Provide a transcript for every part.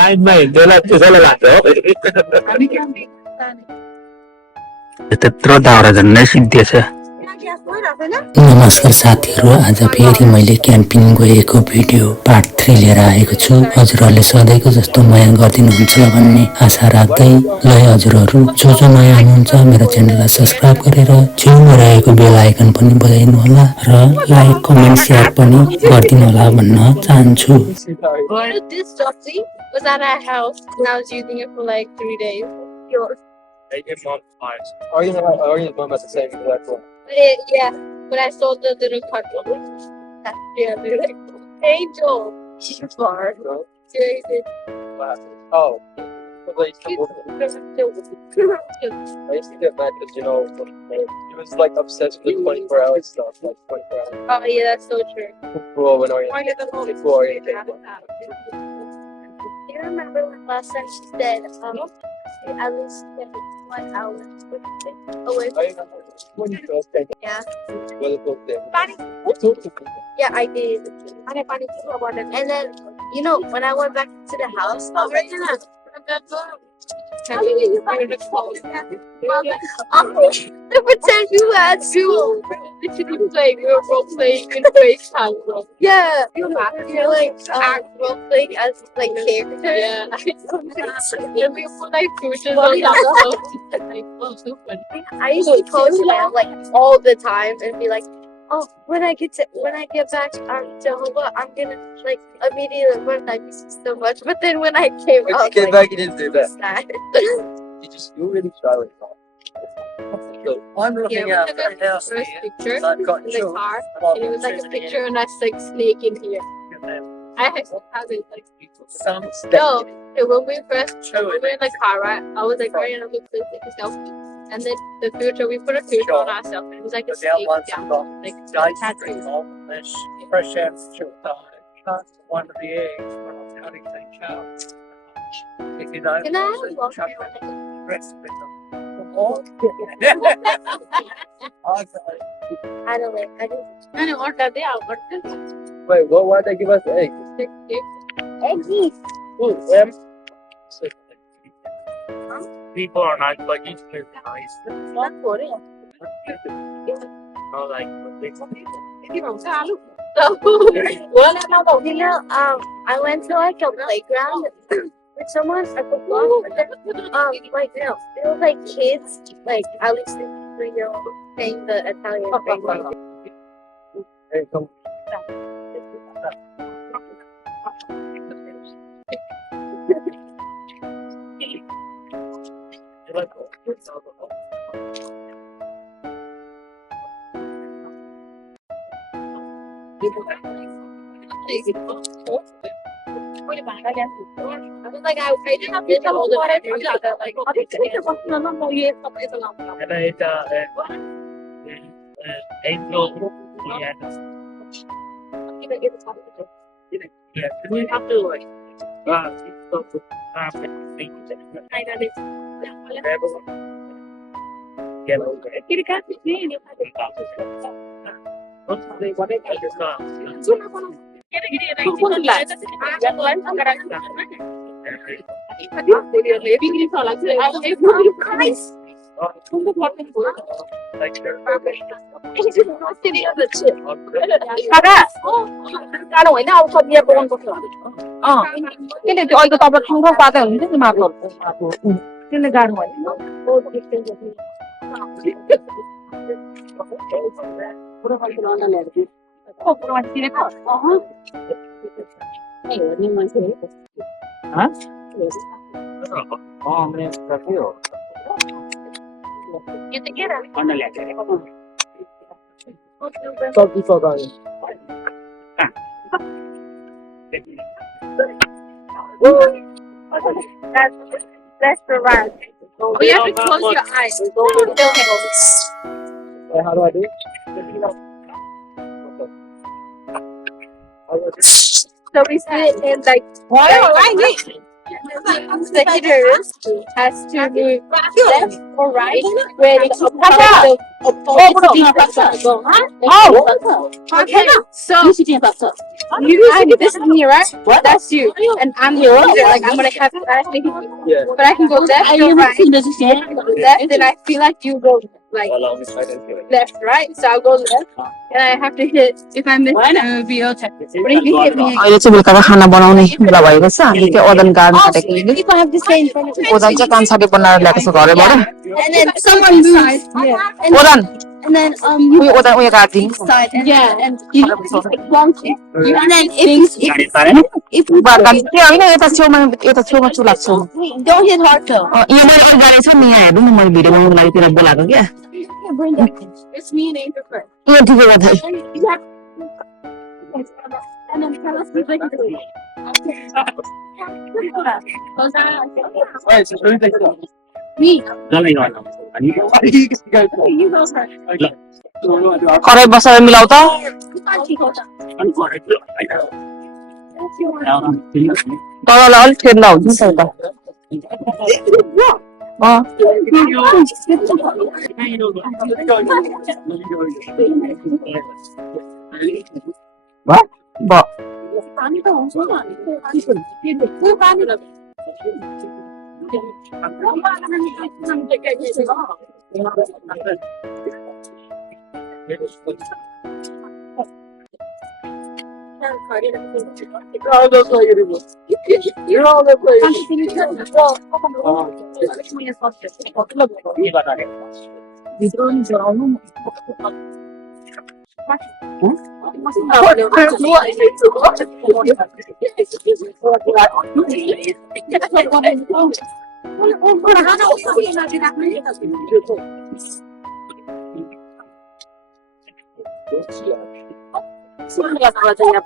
टाइममा हिँड्नेलाई त्यसैलाई लाग्छ हो त्यत्रो दाउरा झन्डै सिद्धिएछ। नमस्कार साथीहरू, आज फेरि मैले क्याम्पिङ गएको भिडियो पार्ट 3 लिएर आएको छु। हजुरहरूले सधैँको जस्तो माया गरिदिनुहुन्छ भन्ने आशा राख्दै ल हजुरहरू जो नयाँ हुनुहुन्छ मेरो च्यानललाई सब्स्क्राइब गरेर छेउमा रहेको बेल आइकन पनि बजाइदिनु होला र लाइक कमेन्ट सेयर पनि गरिदिनु होला भन्न चाहन्छु। Yeah, but I saw the little cartoon. Yeah, they're like, Angel, she's far. Oh. I used to get mad because, he was like obsessed with 24-hour stuff, like 24 hours. Oh, yeah, that's so true. Cool, when orientation. Do you remember when last time she said, at least 1 hour away from Yeah. Yeah, I did. And then, when I went back to the house, to pretend you had to. Literally playing, we were role playing in FaceTime. Yeah, you're like role playing as like characters. Yeah, and we put like pictures on the house. I used to post them like all the time and be like, oh, when I get back Jehovah, I'm gonna like immediately run. I miss you so much. But then when I came out, Get back, you didn't do that. You really try with that. I'm looking at the house first picture I've got in the car, and it was like a picture and I like snake in here. I have it like some no. When we were in the car, right? I was like very enough to take a selfie, and then the filter we put a filter on ourselves, and it was like a snake down, like tattoos. fresh air one of the eggs when I'm cutting things out. If you don't, Can I have one? rest with them. I don't like. I don't want that. They are but Wait, why they give us eggs? eggy. People are not like each other nice. Not for it. Not like I went to like a playground with someone at the block. Like it was like kids, like at least 3-year-old, saying the Italian thing. Hey, come. I was like, I didn't have to tell all the time. Like, and angel. Yeah, we have to like get over it. गाह्रो होइन अब सब्जी पकाउनुपर्छ किन त्यो अहिले तपाईँ ठाउँ पार्दै हुन्छ नि माटो त्यसले गाह्रो होइन Sబ్ਜ਼ੀ पकाउने That's the right. Oh, you have to close your eyes. How do I do? So we sit in like the hitter has to move left or right when the Okay, so this is me, right? That's you, and I'm here. Like I'm gonna have to actually hit you, but I can go left or right. Left, then I feel like you go like left, right. So I'll go left, and I have to hit. If I miss, it will be okay. But if you hit me, अहिले चाहिँ बेलुका खाना बनाउने बेला भएको छ हामी त्यो ओदन garden काटेको if I have to stay in front of you, ओदन चाहिँ कान्छाले बनाएर ल्याएको छ घरैबाट and then someone moves, ओदन and then उयो ओदन उयो काटिदिनु side, and and you and then if you के होइन यता छेउमा चुला छेउ don't hit hard though. यो मैले अघि गरेको छ नि यहाँ हेर्नु न मैले भिडियो बनाउनुको लागि त्यसलाई बोलाएको क्या It's me and Angel first. यो ठिकै हो त And then tell us what you do. Me. You go first. खरै बसेर मिलाउ त तललाई अलिक फेर्दा हुन्छ नि त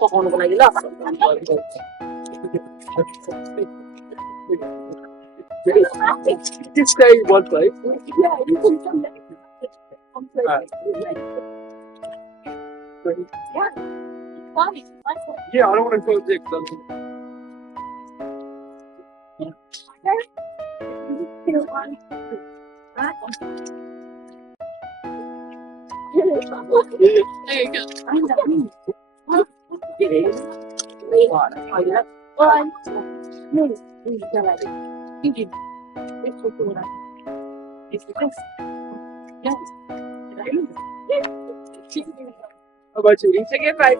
पकाउनुको लागि ल This guy wants right? Yeah, I don't want to go there. How about you? Second, right.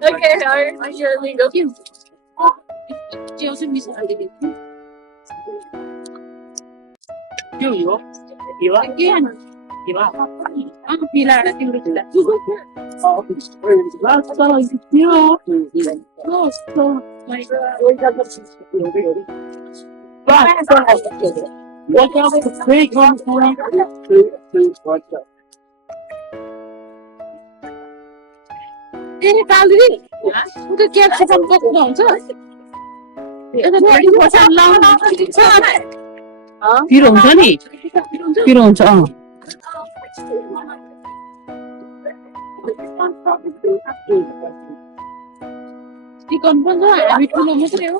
Okay, are you legal? Again. पिरो हुन्छ नि पिरो हुन्छ चिकन पनि छ हामी ठुलो मात्रै हो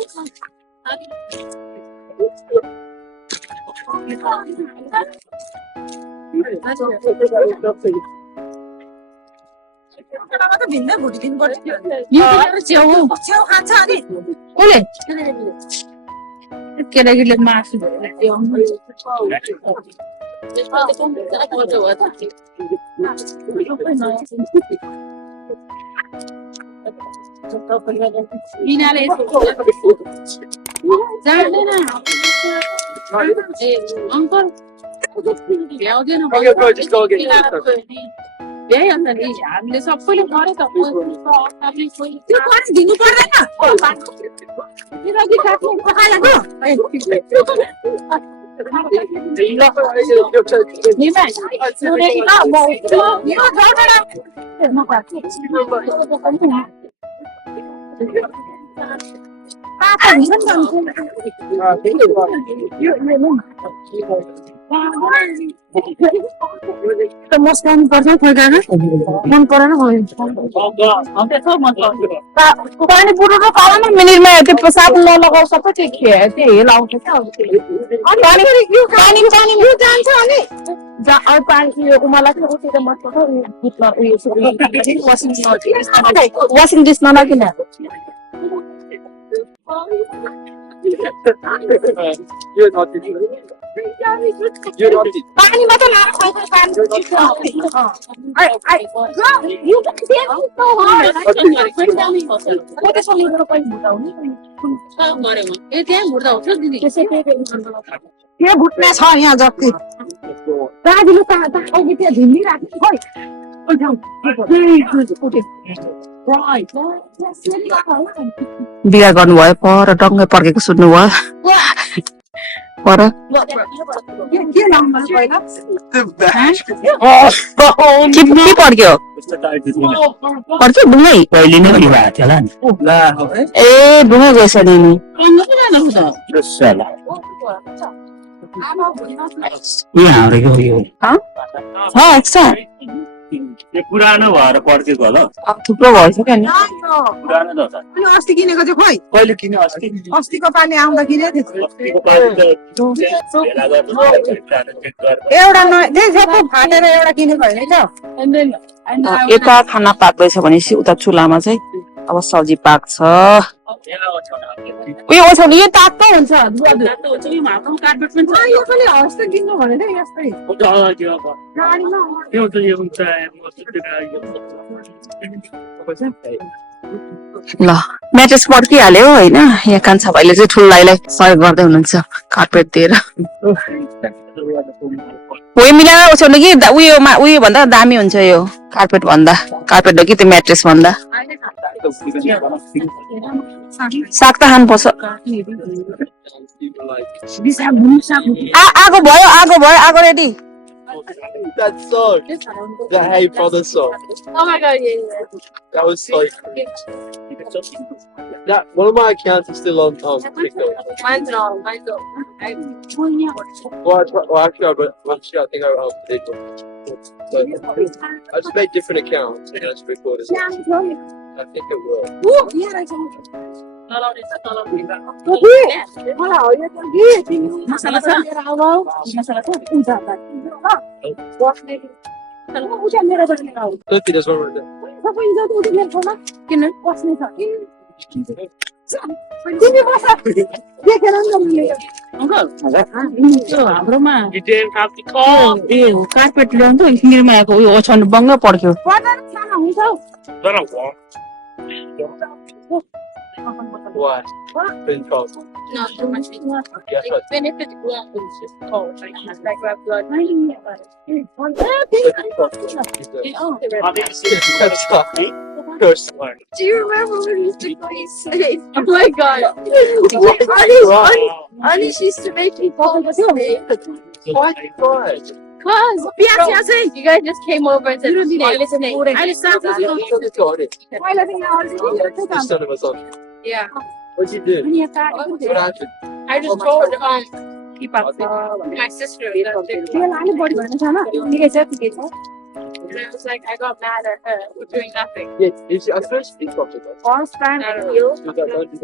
भिन्दै भुटिदिनु पर्छ च्याउ खान्छ अनि कसले केटाकेटीले मासु मिनाले जान्दैन अङ्कल भ्याउँदैन भ्याइहाल्छ नि हामीले सबैले गरे त त्यो पनि दिनु पर्दैन मस्काउनु पर्छ खोइ गएर मन परेन पानी पुरो र पानी मिनिटमा त्यो साबुन नलगाउ सबै त्यो हेल आउँछ क्या पानी यो जान्छ अनि अब पानी उमाला चाहिँ वासिङ डिस नलागिन पानी मात्र त्यो भुट्ने छ यहाँ जति दाजुले त्यहाँ झिम्लिरहेको खोइ बिहा गर्नुभयो पर डङ्गै पर्केको सुन्नुभयो पर के पर्क्यो पर्क्यो डुङ्गै पहिले नै उयो भएको थियो होला नि ए डुङ्गै गएछ नि यहाँ हारेको उयो त्यो पुरानो भएर पड्केको होला थुप्रो भएछ क्या नि पुरानो त अनि अस्ति किनेको चाहिँ खोइ कहिले किन्यो अस्ति अस्तिको पानी आउँदा किनेको थियो अस्तिको पालि त एउटा सबै फाटेर एउटा किनेको होइन त यता खाना पाक्दैछ भनेपछि उता चुलामा चाहिँ अब सब्जी पाक्छ उयो ओछ्याउनु यो तातो हुन्छ यो पनि हस्त किन्नु भनेर यस्तै ल म्याट्रेस पड्किहाल्यो होइन यहाँ कान्छा भाइले चाहिँ ठुलोलाई सहयोग गर्दै हुनुहुन्छ कार्पेट दिएर उयो मिलाएर ओछ्याउनु कि उयो भन्दा दामी हुन्छ यो कार्पेट भन्दा कार्पेट हो कि त्यो म्याट्रेस भन्दा साग त खानुपर्छ आगो भयो आगो ready That song, the Hey Brother song. Oh my god, yeah. That was so that one of my accounts is still on TikTok. Mine's not. Mine's not. Well, actually, I think I TikTok. So I just made different accounts and I just recorded it. I think it will. Look, there's one right there. हाम्रोमा carpet ल्याउँछ निर्मायाको उयो ओछ्याउनु बङ्ग पड्क्यो Why? Been cold. No, too much. Yes, Like, when if it's black, it's just cold. Like, has like red blood. Do you remember when we used to play Snake? Oh my god. Honey, she used to make me fall asleep. Why? Cause you guys just came over and said, Snake. I just started Just none of us on. Yeah. What'd you do? What happened? I just told my sister that and I was like, I got mad at her for doing nothing. Yeah, I first speak of it. First time I feel. Don't do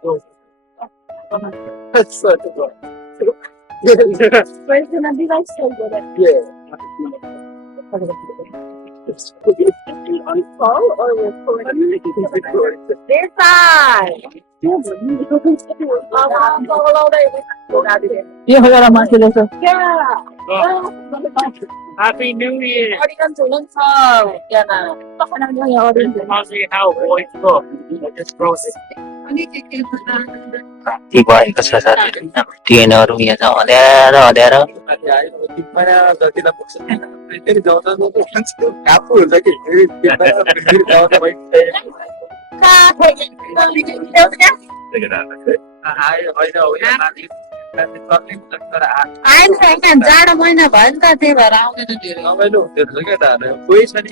that. That's such a good. But it's gonna be like so good. Yeah. On call or recording? This side. Happy New Year! How boys look. Just process. ती भएको छ sir ट्रेनहरू यहाँ छ अँध्यारो अँध्यारो आएन होइन जाडो महिना भयो नि त त्यही भएर आउँदैन धेरै रमाइलो हुँदो रहेछ क्या दादा कोही छ नि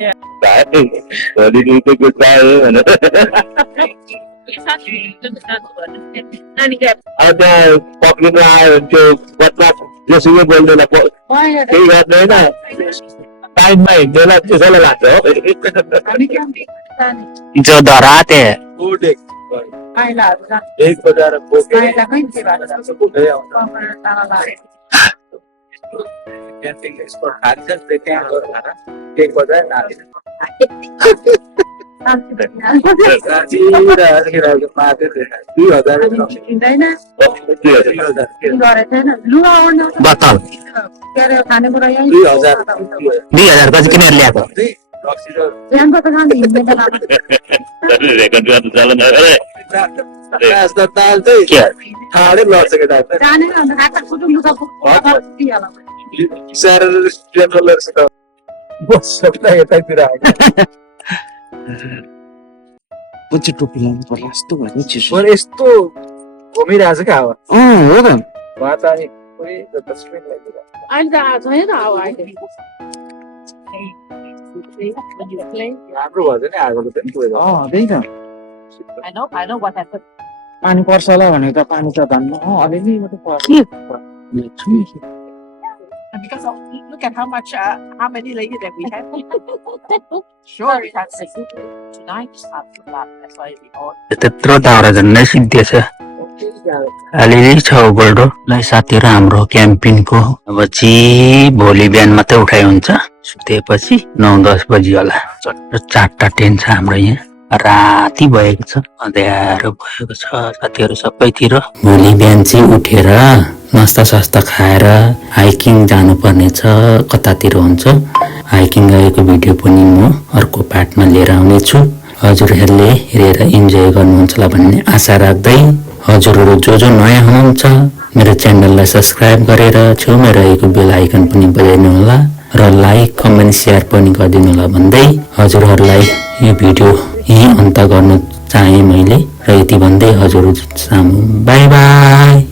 पक्रिनु आयो भने त्यो बच्चा जोसुकै बोल्दैन केही गर्दैन टाइममा हिँड्दैन त्यसैले लाग्छ हो जो धराते एक बजार क्याम्पिङ एक्सपर्ट खान्छ त्यहाँ गएर खाना एक बजार बताउ 2000 पछि किनेर ल्याएको ठाडै लड्छ केटा यतैतिर टोपी लाउनु पर्ला जस्तो भयो नि चिसो यस्तो घुमिरहेछ क्या अब हो त वातावरण पुरै तस्बिर अहिले त आएको छैन अब अहिले राम्रो भयो नि आगो त त्यही त I know what happened. पानी पर्छ होला भनेको त पानी त धन्न अलिअलि मात्रै पर्छ And because of, look at how many ladies that we have. Sure, we have six. Tonight is after that. That's why we all. त्यत्रो दाउरा झन्डै सिद्धिएछ अलिअलि छ गोल्डो ल साथीहरू हाम्रो क्याम्पिङको अब चाहिँ भोलि बिहान मात्रै उठाइ हुन्छ सुतेपछि 9-10 बजी होला 4टा टेन्ट छ हाम्रो यहाँ राति भएको छ अँध्यारो भएको छ साथीहरू सबैतिर भोलि बिहान चाहिँ उठेर नास्ता सास्ता खाएर हाइकिङ जानुपर्ने छ कतातिर हुन्छ हाइकिङ गएको भिडियो पनि म अर्को पार्टमा लिएर आउने छु हजुरहरूले हेरेर इन्जोय गर्नुहुन्छ होला भन्ने आशा राख्दै हजुरहरू जो नयाँ हुनुहुन्छ मेरो च्यानललाई सब्स्क्राइब गरेर छेउमा रहेको बेल आइकन पनि बजाइनु होला र लाइक कमेन्ट सेयर पनि गरिदिनु होला भन्दै हजुरहरूलाई यो भिडियो यही अन्त गर्न चाहे मैले र यति भन्दै हजुरहरू सामु बाई बाई।